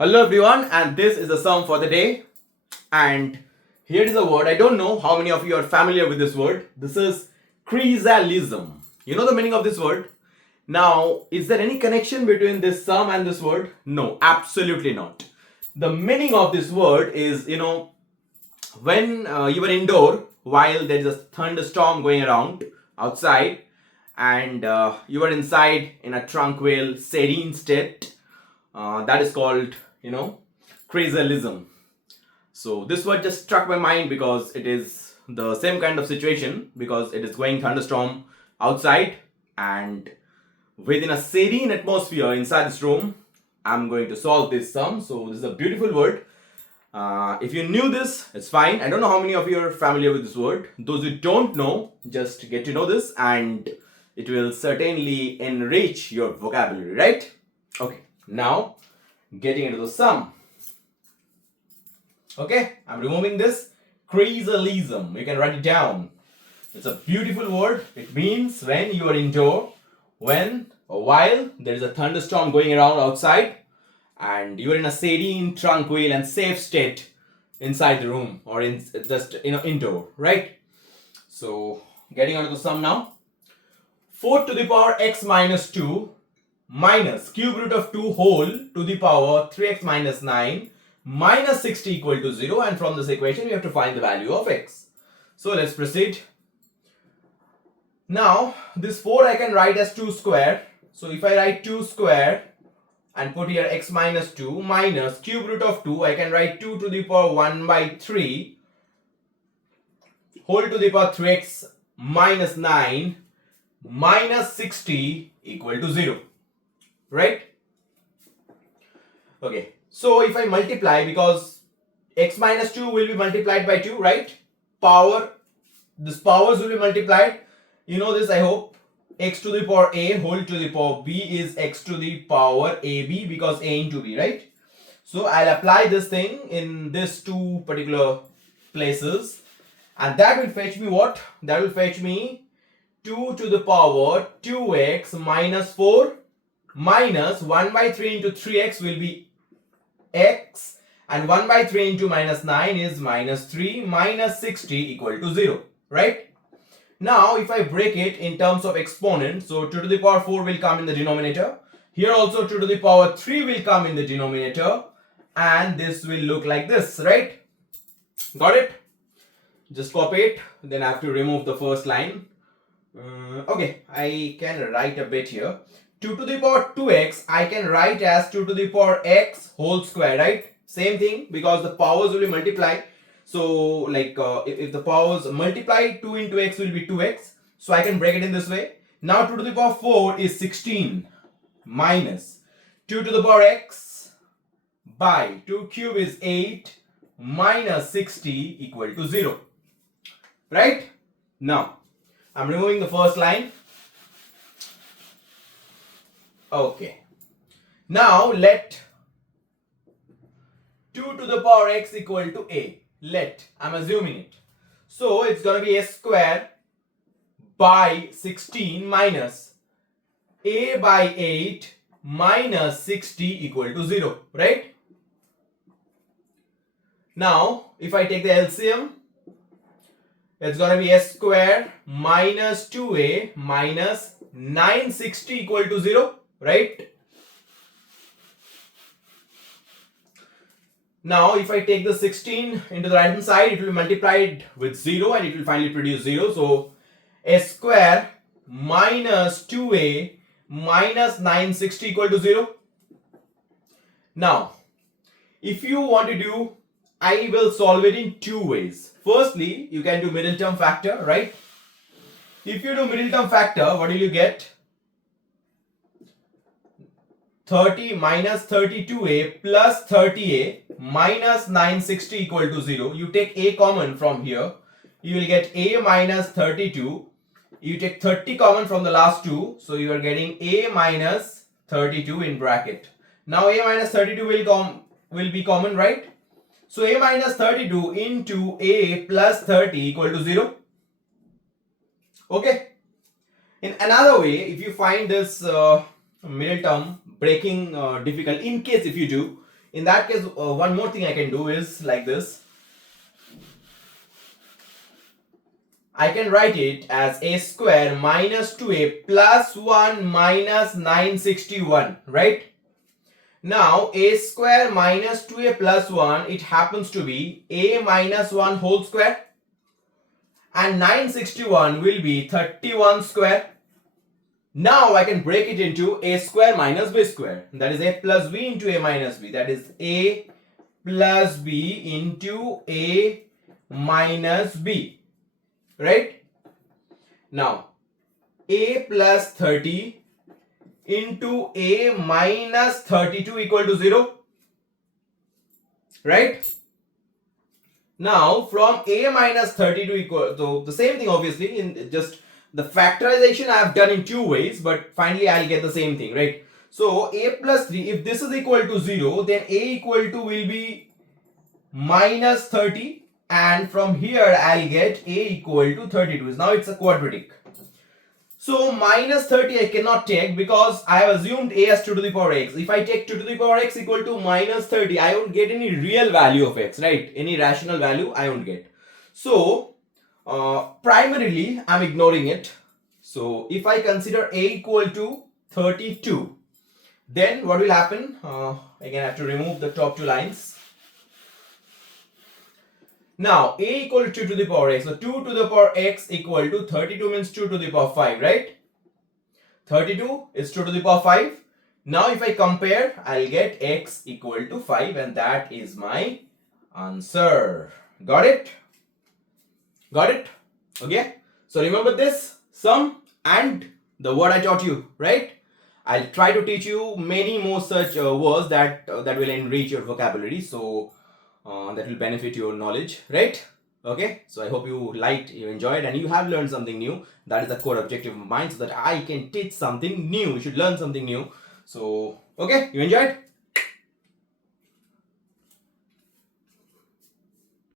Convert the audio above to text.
Hello everyone, and this is the sum for the day. And here is a word. I don't know how many of you are familiar with this word. This is chrysalism. You know the meaning of this word? Now, is there any connection between this sum and this word? No, absolutely not. The meaning of this word is, when you were indoor while there is a thunderstorm going around outside, and you were inside in a tranquil, serene state, that is called, chrysalism. So this word just struck my mind because it is the same kind of situation, because it is going thunderstorm outside and within a serene atmosphere inside this room. I'm going to solve this sum. So this is a beautiful word. If you knew this, it's fine. I don't know how many of you are familiar with this word. Those who don't know, just get to know this and it will certainly enrich your vocabulary, right? Okay, now getting into the sum. Okay, I'm removing this chrysalism. You can write it down. It's a beautiful word. It means when you are indoor, when or while there is a thunderstorm going around outside, and you are in a serene, tranquil, and safe state inside the room or in just indoor, right? So getting onto the sum now. 4 to the power x minus 2 minus cube root of 2 whole to the power 3x minus 9 minus 60 equal to 0, and from this equation we have to find the value of x. So let's proceed. Now this 4 I can write as 2 square. So if I write 2 square and put here x minus 2 minus cube root of 2, I can write 2 to the power 1 by 3 whole to the power 3x minus 9 minus 60 equal to 0. Right? Okay, so if I multiply, because x minus 2 will be multiplied by 2, right? This powers will be multiplied. You know this, I hope. X to the power a whole to the power b is x to the power ab, because a into b, right? So I'll apply this thing in these two particular places, and that will fetch me what? That will fetch me 2 to the power 2x minus 4 minus 1 by 3 into 3x will be x, and 1 by 3 into minus 9 is minus 3 minus 60 equal to 0, right? Now if I break it in terms of exponent, so 2 to the power 4 will come in the denominator. Here also 2 to the power 3 will come in the denominator, and this will look like this, right? Got it? Just copy it, then I have to remove the first line. Okay, I can write a bit here. 2 to the power 2x I can write as 2 to the power x whole square, right? Same thing, because the powers will be multiplied. So like if the powers multiply, 2 into x will be 2x. So I can break it in this way. Now 2 to the power 4 is 16 minus 2 to the power x by 2 cube is 8 minus 60 equal to 0. Right? Now I'm removing the first line. Okay. Now let 2 to the power x equal to a. I'm assuming it. So it's going to be a square by 16 minus a by 8 minus 60 equal to 0, right? Now if I take the LCM, it's going to be a square minus 2a minus 960 equal to 0, right? Now if I take the 16 into the right hand side, it will be multiplied with 0 and it will finally produce 0. So a square minus 2a minus 960 equal to 0. Now if you want to do, I will solve it in two ways. Firstly, you can do middle term factor, right? If you do middle term factor, what will you get? 30 minus 32a plus 30a minus 960 equal to 0. You take a common from here. You will get a minus 32. You take 30 common from the last two. So you are getting a minus 32 in bracket. Now a minus 32 will be common, right? So a minus 32 into a plus 30 equal to 0. Okay. In another way, if you find this middle term breaking difficult, in case if you do, In that case, one more thing I can do is like this. I can write it as a square minus 2a plus 1 minus 961, right? Now a square minus 2a plus 1, it happens to be a minus 1 whole square, and 961 will be 31 square. Now I can break it into a square minus b square, that is a plus b into a minus b, that is a plus b into a minus b, right? Now a plus 30 into a minus 32 equal to 0, right? Now from a minus 32 equal to the same thing, obviously, in just the factorization I have done in two ways, but finally I'll get the same thing, right? So a plus 3, if this is equal to 0, then a equal to will be minus 30, and from here I'll get a equal to 32. Now it's a quadratic. So minus 30 I cannot take because I have assumed a as 2 to the power x. If I take 2 to the power x equal to minus 30, I won't get any real value of x, right? Any rational value I won't get. So primarily I'm ignoring it. So if I consider a equal to 32, then what will happen? Again I have to remove the top two lines. Now a equal to 2 to the power x. So 2 to the power x equal to 32 means 2 to the power 5, right? 32 is 2 to the power 5. Now if I compare, I'll get x equal to 5, and that is my answer. Got it? Got it? Okay. So remember this sum and the word I taught you, right? I'll try to teach you many more such words that will enrich your vocabulary. So that will benefit your knowledge, right? Okay, so I hope you liked, you enjoyed, and you have learned something new. That is the core objective of mine, so that I can teach something new. You should learn something new. So okay, you enjoyed?